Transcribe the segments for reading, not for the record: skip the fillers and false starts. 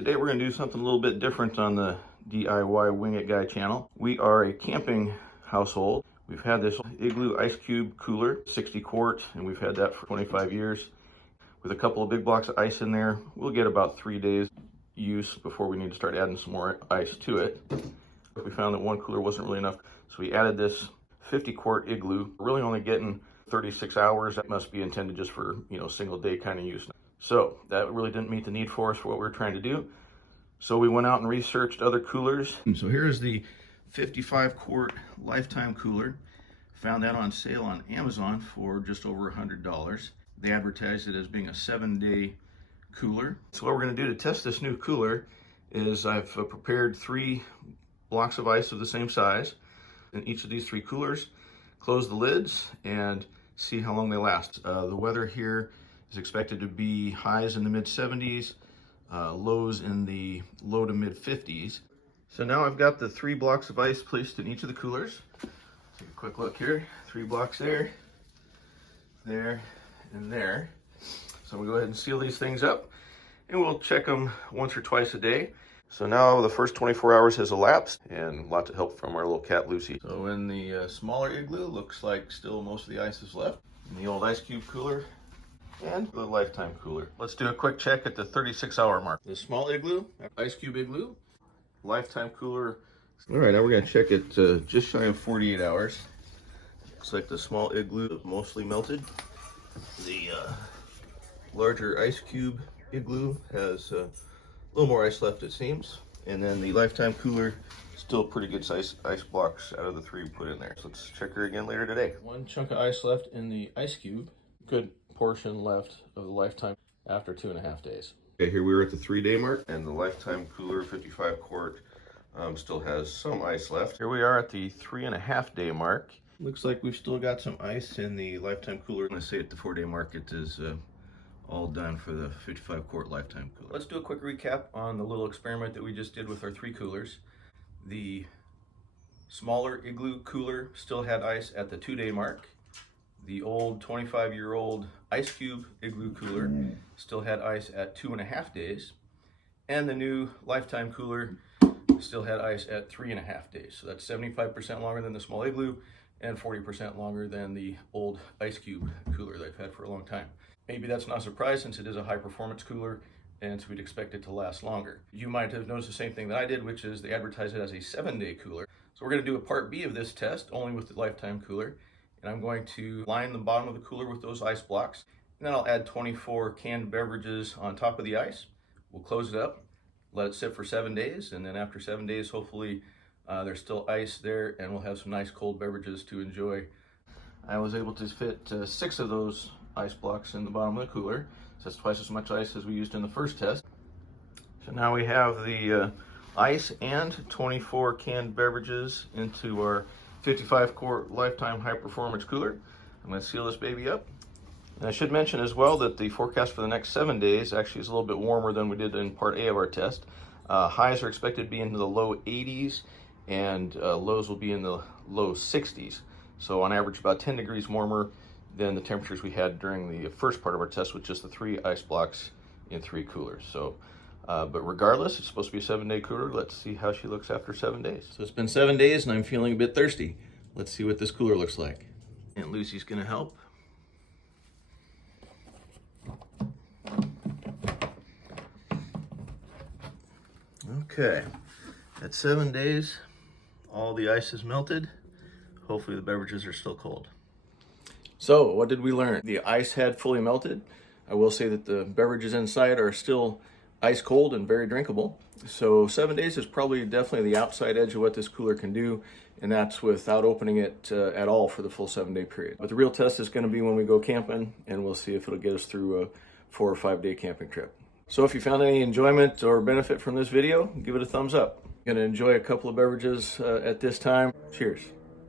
Today we're going to do something a little bit different on the DIY Wing It Guy channel. We are a camping household. We've had this Igloo ice cube cooler, 60 quart, and we've had that for 25 years. With a couple of big blocks of ice in there, we'll get about 3 days use before we need to start adding some more ice to it. We found that one cooler wasn't really enough, so we added this 50 quart Igloo. We're really only getting 36 hours. That must be intended just for, single day kind of use. So that really didn't meet the need for us for what we were trying to do. So we went out and researched other coolers. And so here's the 55 quart lifetime cooler. Found that on sale on Amazon for just over $100. They advertised it as being a 7-day cooler. So what we're going to do to test this new cooler is I've prepared 3 blocks of ice of the same size in each of these 3 coolers. Close the lids and see how long they last. The weather here is expected to be highs in the mid 70s, lows in the low to mid 50s. So now I've got the 3 blocks of ice placed in each of the coolers. Take a quick look here. 3 blocks there, there, and there. So we'll go ahead and seal these things up, and we'll check them once or twice a day. So now the first 24 hours has elapsed, and lots of help from our little cat Lucy. So in the smaller Igloo, looks like still most of the ice is left. In the old ice cube cooler and the lifetime cooler. Let's do a quick check at the 36-hour mark. The small Igloo, ice cube Igloo, lifetime cooler. All right, now we're gonna check it just shy of 48 hours. Looks like the small Igloo is mostly melted. The larger ice cube Igloo has a little more ice left, it seems. And then the lifetime cooler, still pretty good size ice blocks out of the 3 we put in there. So let's check her again later today. 1 chunk of ice left in the ice cube. Good portion left of the lifetime after 2.5 days. Okay, here we are at the 3-day mark, and the lifetime cooler 55 quart still has some ice left. Here we are at the 3.5-day mark. Looks like we've still got some ice in the lifetime cooler. I'm gonna say at the 4-day mark it is all done for the 55 quart lifetime cooler. Let's do a quick recap on the little experiment that we just did with our 3 coolers. The smaller Igloo cooler still had ice at the 2-day mark. The old 25-year-old ice cube Igloo cooler still had ice at 2.5 days. And the new lifetime cooler still had ice at 3.5 days. So that's 75% longer than the small Igloo and 40% longer than the old ice cube cooler that I've had for a long time. Maybe that's not a surprise since it is a high performance cooler, and so we'd expect it to last longer. You might have noticed the same thing that I did, which is they advertise it as a 7-day cooler. So we're gonna do a part B of this test only with the lifetime cooler. And I'm going to line the bottom of the cooler with those ice blocks. And then I'll add 24 canned beverages on top of the ice. We'll close it up, let it sit for 7 days. And then after 7 days, hopefully there's still ice there and we'll have some nice cold beverages to enjoy. I was able to fit 6 of those ice blocks in the bottom of the cooler. So that's twice as much ice as we used in the first test. So now we have the ice and 24 canned beverages into our 55 quart lifetime high performance cooler. I'm going to seal this baby up. And I should mention as well that the forecast for the next 7 days actually is a little bit warmer than we did in part A of our test. Highs are expected to be into the low 80s and lows will be in the low 60s. So on average about 10 degrees warmer than the temperatures we had during the first part of our test with just the 3 ice blocks in 3 coolers. So, but regardless, it's supposed to be a 7-day cooler. Let's see how she looks after 7 days. So it's been 7 days and I'm feeling a bit thirsty. Let's see what this cooler looks like. Aunt Lucy's gonna help. Okay, at 7 days, all the ice is melted. Hopefully the beverages are still cold. So what did we learn? The ice had fully melted. I will say that the beverages inside are still ice cold and very drinkable. So 7 days is probably definitely the outside edge of what this cooler can do, and that's without opening it at all for the full 7-day period. But the real test is going to be when we go camping, and we'll see if it'll get us through a 4 or 5 day camping trip. So if you found any enjoyment or benefit from this video, give it a thumbs up. I'm gonna enjoy a couple of beverages at this time. Cheers.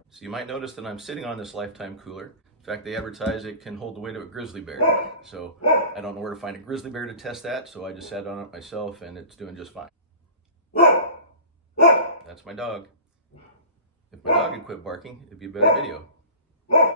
So you might notice that I'm sitting on this lifetime cooler. In fact, they advertise it can hold the weight of a grizzly bear. So I don't know where to find a grizzly bear to test that, so I just sat on it myself and it's doing just fine. That's my dog. If my dog had quit barking, it'd be a better video.